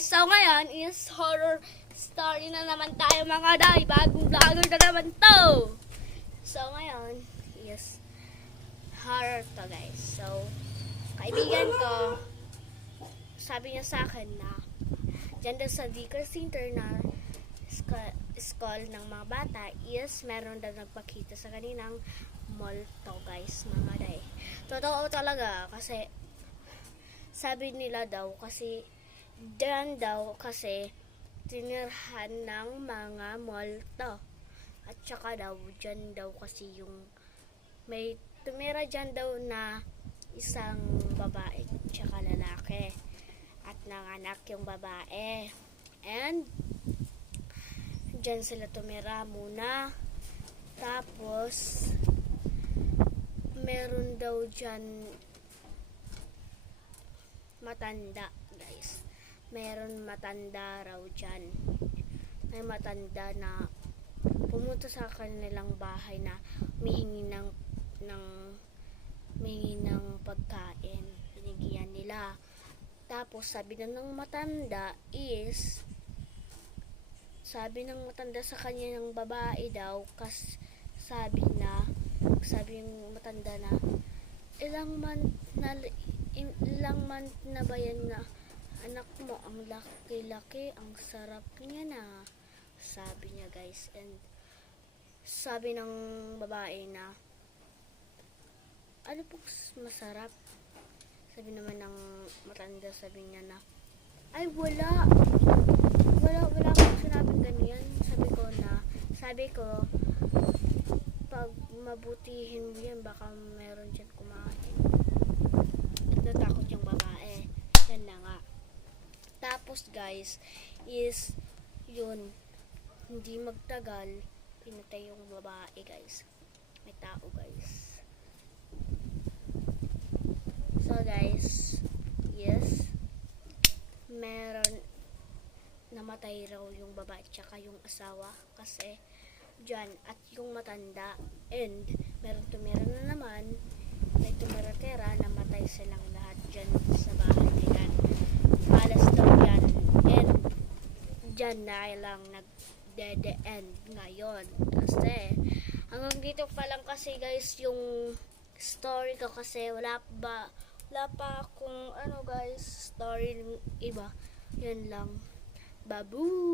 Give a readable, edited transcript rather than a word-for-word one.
guys, so ngayon is horror story na naman tayo mga day. Bagong vlogger na naman to. So ngayon is horror to guys. So kaibigan ko, sabi niya sa akin na dyan daw sa Dicker Center na school ng mga bata is meron daw nagpakita sa kaninang mall to guys mga day. Totoo talaga kasi sabi nila daw kasi dyan daw kasi tinirhan ng mga mall to. At saka daw dyan daw kasi yung may tumira dyan daw na isang babae at saka lalaki. At nanganak yung babae. And dyan sila tumira muna. Tapos meron daw dyan matanda guys. Meron matanda raw dyan. May matanda na pumunta sa kanilang bahay na humihingi ng pagkain. Binigyan nila. Tapos sabi ng matanda sa kanya ng babae daw sabi yung matanda na ilang month na ba yan na anak mo, ang laki-laki, ang sarap niya na, sabi niya guys. And sabi ng babae na ano po masarap, sabi naman ng matanda, sabi niya na ay wala akong sinabing ganyan. Sabi ko pag mabutihin mo yan baka meron dyan kumain. At natakot yung babae. Yan na nga. Tapos guys is yun, hindi magtagal pinatay yung babae guys. May tao guys. So guys, yes, meron namatay raw yung babae tsaka yung asawa kasi dyan at yung matanda. And meron tumira na naman, may tumira-tira, namatay silang lahat dyan sa bahay nila. Malas daw yan. And dyan na lang nag-end ngayon. Kasi hanggang dito pa lang kasi guys yung story ko kasi wala pa akong guys story iba. Yan lang. Babu!